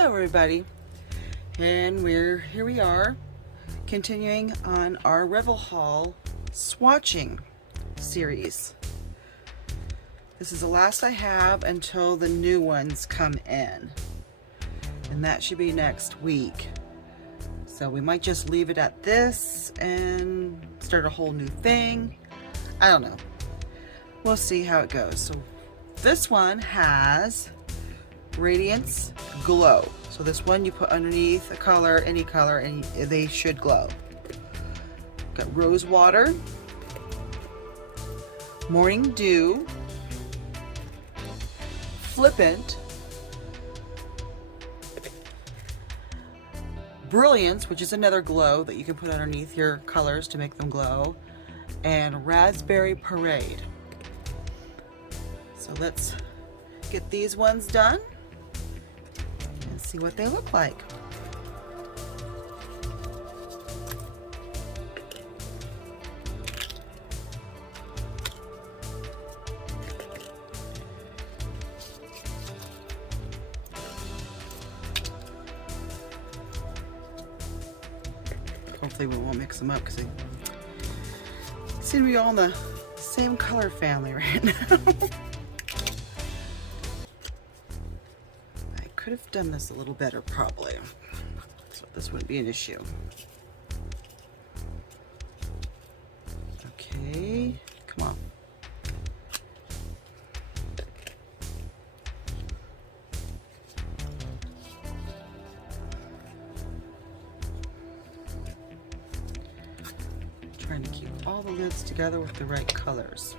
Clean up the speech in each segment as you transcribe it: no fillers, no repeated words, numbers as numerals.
Hello everybody, and here we are continuing on our Revel haul swatching series. This is the last I have until the new ones come in, and that should be next week. So we might just leave it at this and start a whole new thing. I don't know. We'll see how it goes. So this one has Radiance Glow. So this one you put underneath a color, any color, and they should glow. Got Rose Water, Morning Dew, Flippant, Brilliance, which is another glow that you can put underneath your colors to make them glow, and Raspberry Parade. So let's get these ones done and see what they look like. Hopefully we won't mix them up because they seem to be all in the same color family right now. I could have done this a little better probably, so this wouldn't be an issue. Okay, come on. Trying to keep all the lids together with the right colors.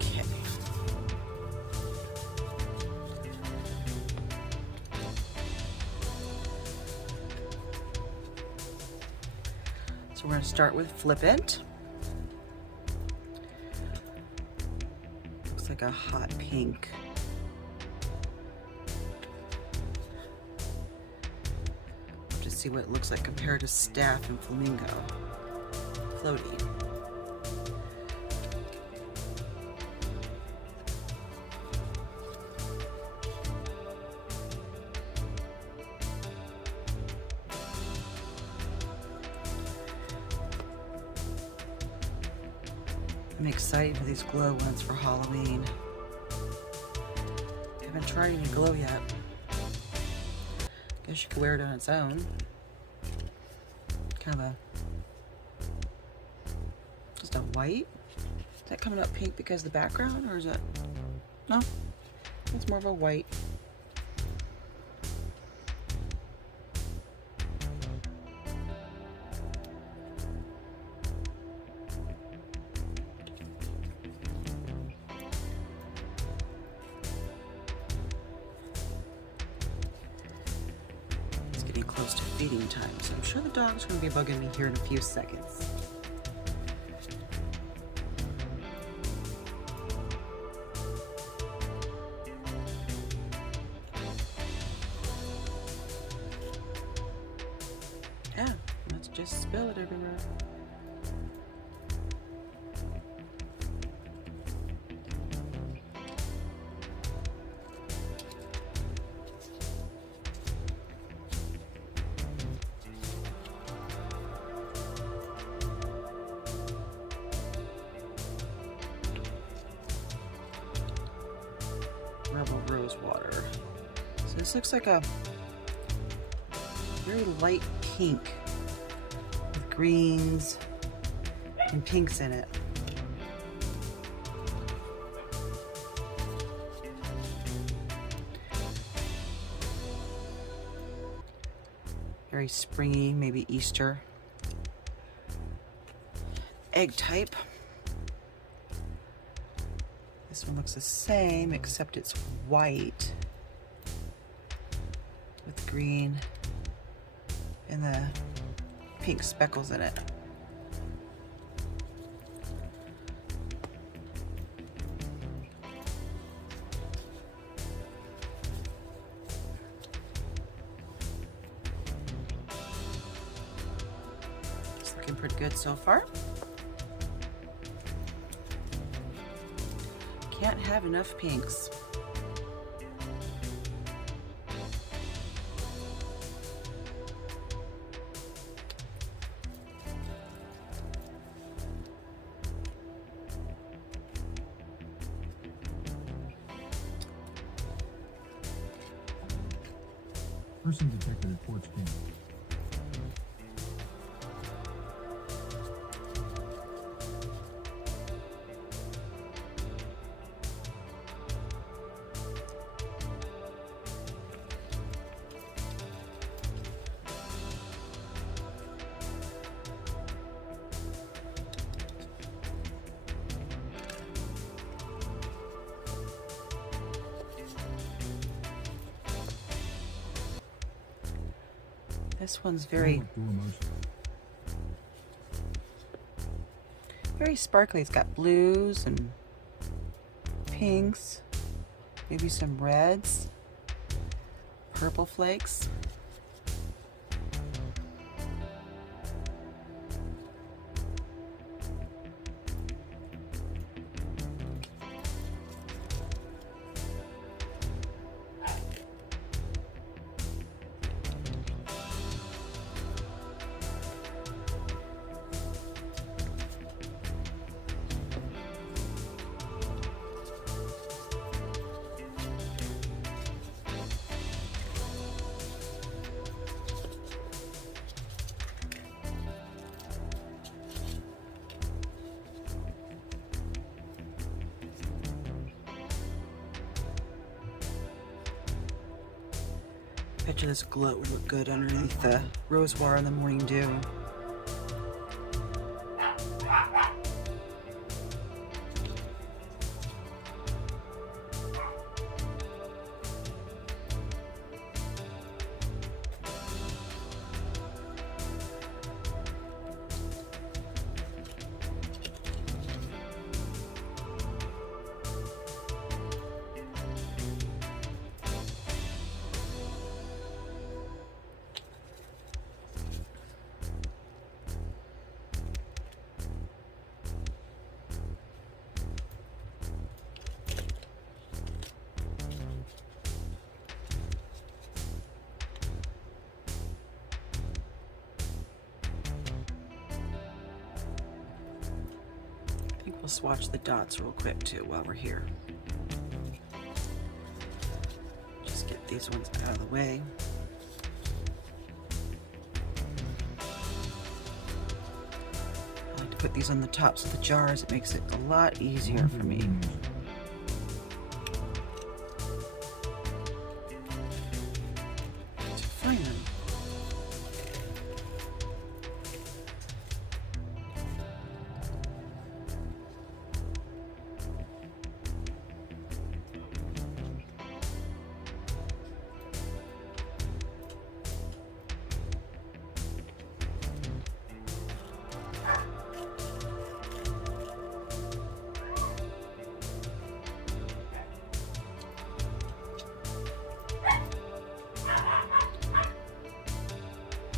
Okay. So we're going to start with Flippant. Like a hot pink. Just see what it looks like compared to Staff and Flamingo. Floaty. I'm excited for these glow ones for Halloween. I haven't tried any glow yet. Guess you could wear it on its own. Kind of a, just a white. Is that coming up pink because of the background, or is it? No, it's more of a white. Getting close to feeding time, so I'm sure the dog's going to be bugging me here in a few seconds. Yeah, let's just spill it everywhere. Revel Rose Water. So this looks like a very light pink with greens and pinks in it. Very springy, maybe Easter. Egg type. This one looks the same, except it's white with green and the pink speckles in it. looking pretty good so far. Can't have enough pinks. Person detected at Porch King. This one's very sparkly. It's got blues and pinks, maybe some reds, purple flakes. I bet you this glow would look good underneath the rose water in the morning dew. We'll swatch the dots real quick too while we're here. Just get these ones out of the way. I like to put these on the tops of the jars. It makes it a lot easier for me. To find them.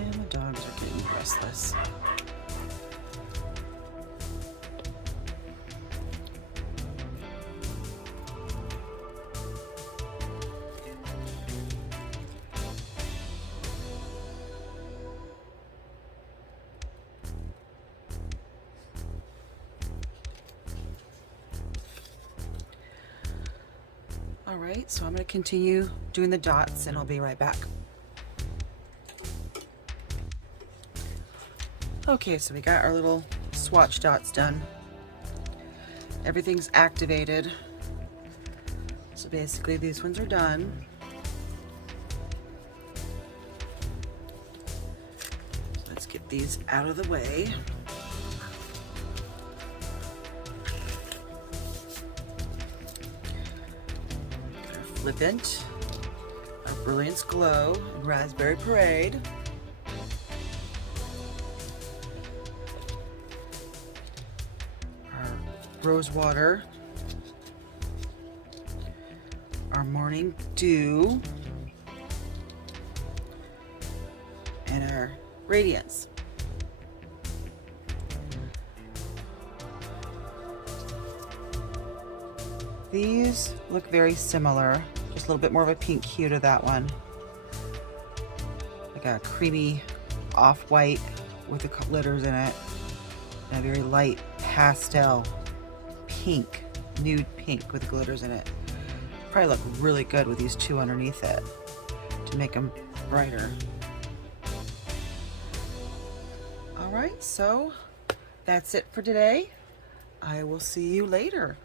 And the dogs are getting restless. All right, so I'm going to continue doing the dots and I'll be right back. Okay, so we got our little swatch dots done. Everything's activated. So basically these ones are done. So let's get these out of the way. Our Flippant, our Brilliance Glow, and Raspberry Parade. Rose Water, our Morning Dew, and our Radiance. These look very similar, just a little bit more of a pink hue to that one. Like a creamy off-white with the glitters in it. And a very light pastel pink, nude pink with the glitters in it. Probably look really good with these two underneath it to make them brighter. All right, so that's it for today. I will see you later.